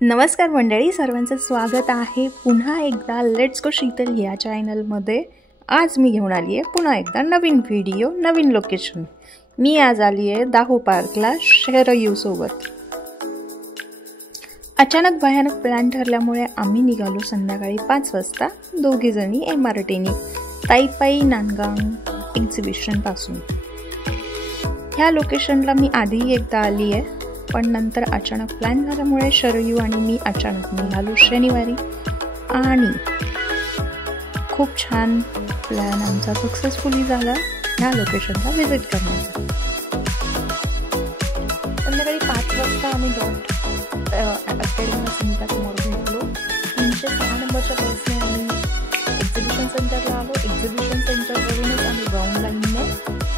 नमस्कार मंडळी, सर्वांचं स्वागत आहे पुन्हा एकदा लेट्स गो शीतल या चॅनलमध्ये। आज मी घेऊन आली आहे पुन्हा एकदा नवीन व्हिडिओ, नवीन लोकेशन। मी आज आली आहे दाहो पार्कला शरयू सोबत। अचानक भयानक प्लॅन ठरल्यामुळे आम्ही निघालो संध्याकाळी 5 वाजता दोघी जणी MRTने ताईपाई नानगांग एक्झिबिशन पासून। ह्या लोकेशनला मी आधी एकदा आली आहे, पण नंतर अचानक प्लॅन झाल्यामुळे शरयू आणि मी अचानक निघालो शनिवारी आणि खूप छान प्लॅन आमचा सक्सेसफुली झाला ह्या लोकेशनला व्हिजिट करण्याचा। संध्याकाळी 5 वाजता आम्ही डॉट अकॅडमी समोर भेटलो। 306 नंबरच्या बसने आम्ही एक्झिबिशन सेंटरला आलो। एक्झिबिशन सेंटरवरूनच आम्ही राऊंड लाईनने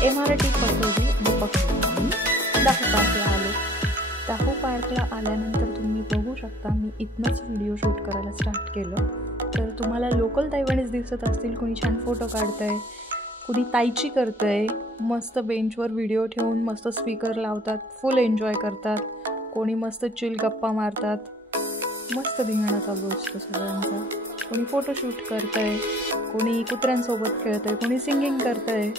MRT पकडली आणि पकडून दाहो पार्कला आलो। दाहो पार्कला आल्यानंतर तुम्ही बघू शकता मी इथनंच व्हिडिओ शूट करायला स्टार्ट केलं। तर तुम्हाला लोकल ताईवाणीच दिसत असतील, कोणी छान फोटो काढतंय, कुणी ताईची करतंय, मस्त बेंचवर व्हिडिओ ठेवून मस्त स्पीकर लावतात, फुल एन्जॉय करतात, कोणी मस्त चिल गप्पा मारतात, मस्त धिंगाणा चालू असतो सगळ्यांचा, कोणी फोटोशूट करतंय, कोणी कुत्र्यांसोबत खेळतंय, कोणी सिंगिंग करतंय,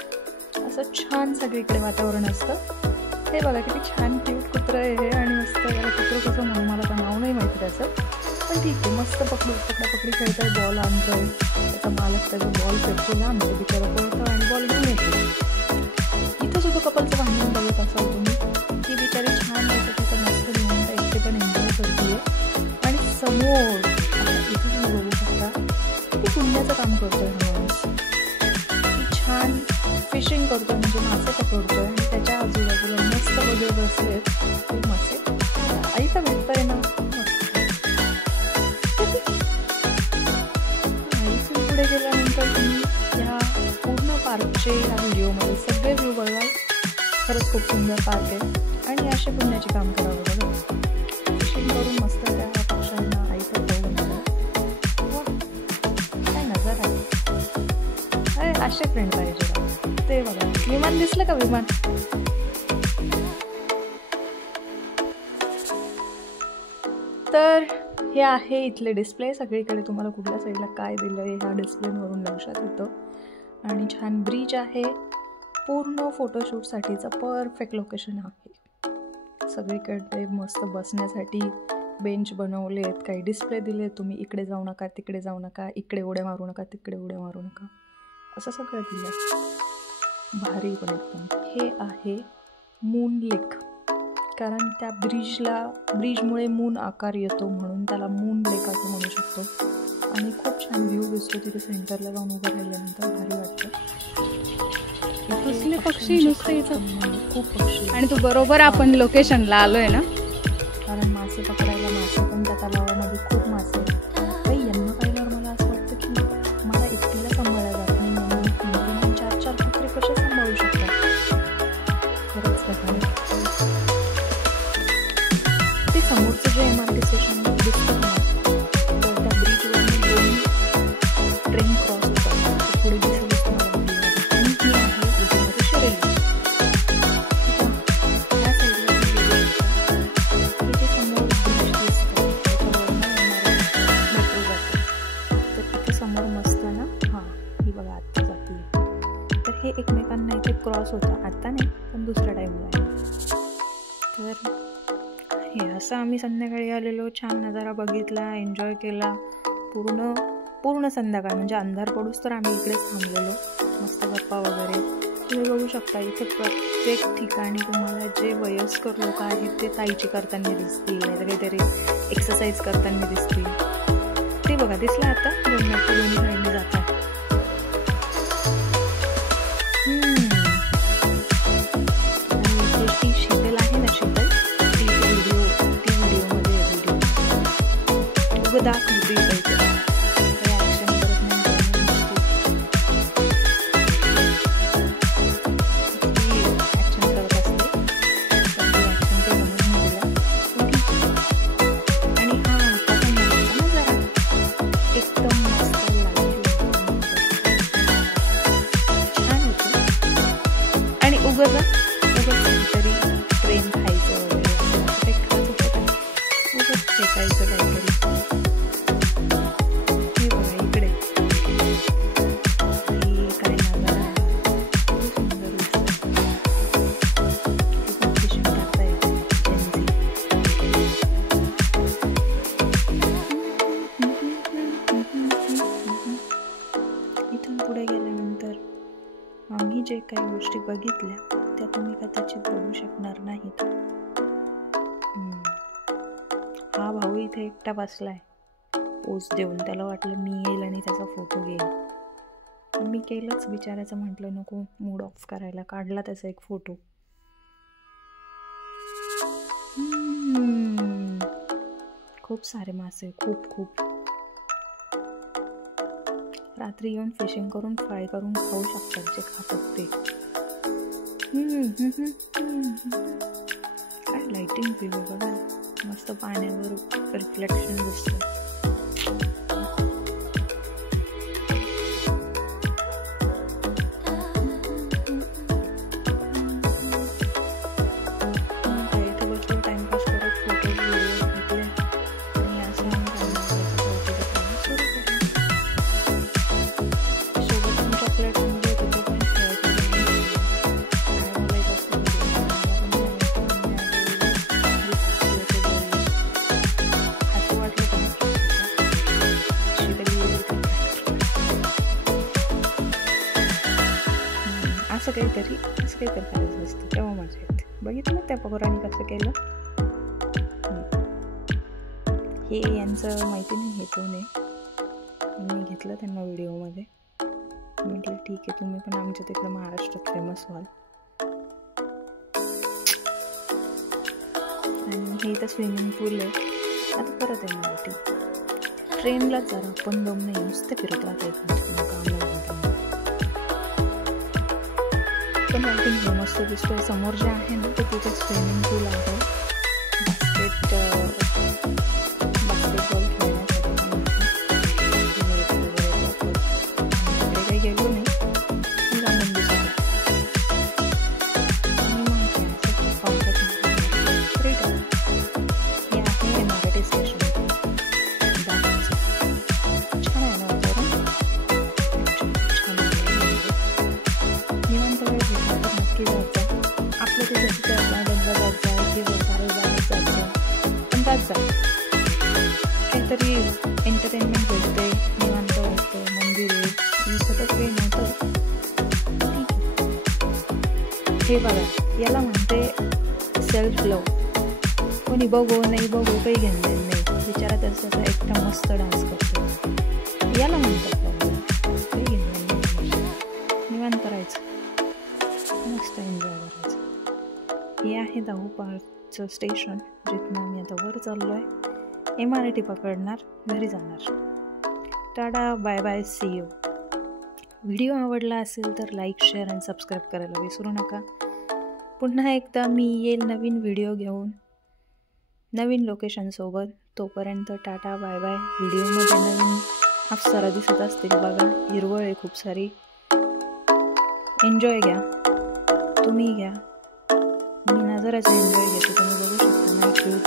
असं छान सगळीकडे वातावरण असतं। हे बघा किती छान क्यूट कुत्रं आहे हे, आणि मस्त याला कुत्रं कसं म्हणून मला तर नाव नाही माहिती त्याचं, पण ठीक आहे, मस्त पकडी खेळतंय, बॉल आणतोय, त्याचा मालक त्याचा बॉल फेकतो ना, म्हणजे बिचारा पळतो आणि बॉल घेऊन येतो। इथं सुद्धा कपलचं भांडण बघत असाल तुम्ही, ती बिचारी छान आहे तिथं मस्त घेऊन एकटे पण एन्जॉय करते। आणि समोर इथे तुम्ही बघू शकता किती पुण्याचं काम करतोय हा माणूस, छान फिशिंग करतोय म्हणजे मासे पकडतोय, आणि त्याच्या आजूबाजूला मस्त वगैरे बसले ते मासे आईचा भेटतोय ना। आईतून पुढे गेल्यानंतर तुम्ही या पूर्ण पार्कचे ह्या व्हिडिओमध्ये सगळे व्ह्यू बघाल। खरंच खूप सुंदर पार्क आहे आणि असे पुण्याचे काम करावं बघा, फिशिंग करून मस्त त्या पक्ष्यांना आईचं बघून आलं, काय नजर आहे। अरे असे फ्रेंड पाहिजे ते बघा, विमान दिसलं का विमान? तर हे आहे इथले डिस्प्ले, सगळीकडे तुम्हाला कुठल्या साईडला काय दिलं आहे ह्या डिस्प्लेवरून लक्षात येतं। आणि छान ब्रिज आहे, पूर्ण फोटोशूटसाठीचं परफेक्ट लोकेशन आहे। सगळीकडे मस्त बसण्यासाठी बेंच बनवलेत, काही डिस्प्ले दिले, तुम्ही इकडे जाऊ नका, तिकडे जाऊ नका, इकडे उड्या मारू नका, तिकडे उड्या मारू नका, असं सगळं दिलं, भारी पण एकदम। हे आहे मून लेक, कारण त्या ब्रिजमुळे मून आकार येतो म्हणून त्याला मून लेक असं म्हणू शकतो। आणि खूप छान व्ह्यू दिसतो तिथे सेंटरला जाऊन उभं राहिल्यानंतर, भारी वाटतं। कसले पक्षी नुसते खूप पक्षी, आणि तो बरोबर आपण लोकेशनला आलोय ना, कारण मासे पकडायला मासे पण त्या तलावामध्ये खूप मासे आहेत। यांना पाहिल्यावर मला असं वाटतं की मला एकटीला सांभाळायला जात नाही, म्हणून 4 कुत्रे कसे सांभाळू शकतात, खरंच बघा। ते समोरचं जे MRT स्टेशन दिसतं ना, तर त्या ब्रिजवरून 2 ट्रेन क्रॉस होतात, पुढे दिसत तुम्हाला ही आहे गुजरात शरयू। त्या साईडला इथे समोर ब्रिज दिसतं, त्याच्यावरून मेट्रो जाते, तर इथे समोर मस्त ना, हां ही बघा आत्ता जाते, तर हे एकमेकांना इथे क्रॉस होतं, आत्ता नाही पण दुसऱ्या टाईमला आहे। तर हे असं आम्ही संध्याकाळी आलेलो, छान नजारा बघितला, एन्जॉय केला, पूर्ण संध्याकाळ म्हणजे अंधार पडूस तर आम्ही इकडेच थांबलेलो, मस्त गप्पा वगैरे तुम्ही बघू शकता। इथे प्रत्येक ठिकाणी तुम्हाला जे वयस्कर लोक आहेत ते ताईची करताना दिसतील, नाही तर काहीतरी एक्सरसाइज करताना दिसतील, ते बघा दिसलं आता, दोन्ही साईडने जातात। आणि ती शीतल आहे ना, शीतल ती व्हिडिओमध्ये दाखवते तरी ट्रेन खायचं वगैरे असं ते खात होतं, फेकायचं काहीतरी. हे बघा इकडे काय नजारा आहे, खूप सुंदर दिसतं. फिशिंग करता येते जेन्सी. इथून पुढे गेल्यानंतर आम्ही जे काही गोष्टी बघितल्या त्या तुम्ही कदाचित बघू शकणार नाहीत. हा भाऊ इथे एकटा बसलाय पोज देऊन. त्याला वाटलं मी येईल आणि त्याचा फोटो घेईल. मी केलंच, बिचारायचं म्हटलं नको मूड ऑफ करायला. काढला त्याचा एक फोटो. खूप सारे मासे, खूप खूप. रात्री येऊन फिशिंग करून फ्राय करून खाऊ शकतात जे खातात ते. काय लाइटिंग व्ह्यू बघा, मस्त पाण्यावर रिफ्लेक्शन दिसतं. इथे बसलो टाइमपास करत फोटो व्हिडिओ घेतले आणि असं सुरू केलं. सोबत पण चॉकलेट आणले होते, तो पण खेळायचं. असं काहीतरी करायचं असतं तेव्हा मजा येते. बघितलं त्या पोरांनी कसं केलं. हे यांचं माहिती नाही हे कोण आहे. मी घेतलं त्यांना व्हिडिओमध्ये. म्हटलं ठीक आहे, तुम्ही पण आमच्या तिकडे महाराष्ट्रात फेमस व्हाल. आणि हे इथं स्विमिंग पूल आहे. आता परत आहे मराठी. ट्रेनलाच जरा पण दम नाही, नुसतं फिरत राहते पण लाइटिंग मस्त दिसतोय. समोर जे आहे ना ते तिथे स्विमिंग पूल आहे. बास्केटबॉल खेळण्यासाठी काही गेलो नाही, जाऊन दिसत. हे आहे मराठी स्टेशन. छान आहे ना वातावरण. निवांत वेळ घेतला तर नक्की जायचं. आपलं ते घरचं बंद जायचं किंवा सारं जायचं पण जात जा. काहीतरी एंटरटेनमेंट भेटते, निवांत वाटतं. मंदिर आहे, सतत वेळ नव्हतं. हे बघा, याला म्हणते सेल्फ लव्ह. कोणी बघो नाही बघो काही घेणं नाही. विचारात त्याचा एकटा मस्त डान्स करतो, याला म्हणतात काही घेणं नाही. निवांत करायचं, मस्त एन्जॉय करायचं. हे आहे दाहू पार्कचं स्टेशन, जिथून आम्ही आता वर चाललो आहे. MRT पकडणार, घरी जाणार. Tata, bye bye, see you. Video आवडला असेल तर लाईक, शेअर आणि सबस्क्राईब करायला विसरू नका. पुन्हा एकदा मी येईल नवीन व्हिडिओ घेऊन, नवीन लोकेशनसोबत. तोपर्यंत टाटा, बाय बाय. व्हिडिओमध्ये नवीन अप्सरा दिसत असतील बघा, हिरवळ आहे खूप सारी. एन्जॉय घ्या, तुम्ही घ्या. मी नजराचा एन्जॉय घेते, तुम्ही बघू शकता. नाही खेळून